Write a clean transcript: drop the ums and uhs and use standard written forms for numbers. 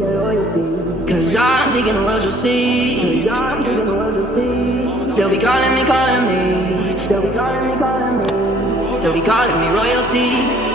loyalty. Cause I'm taking the world, you'll see. They'll be calling me, calling me. They'll be calling me royalty.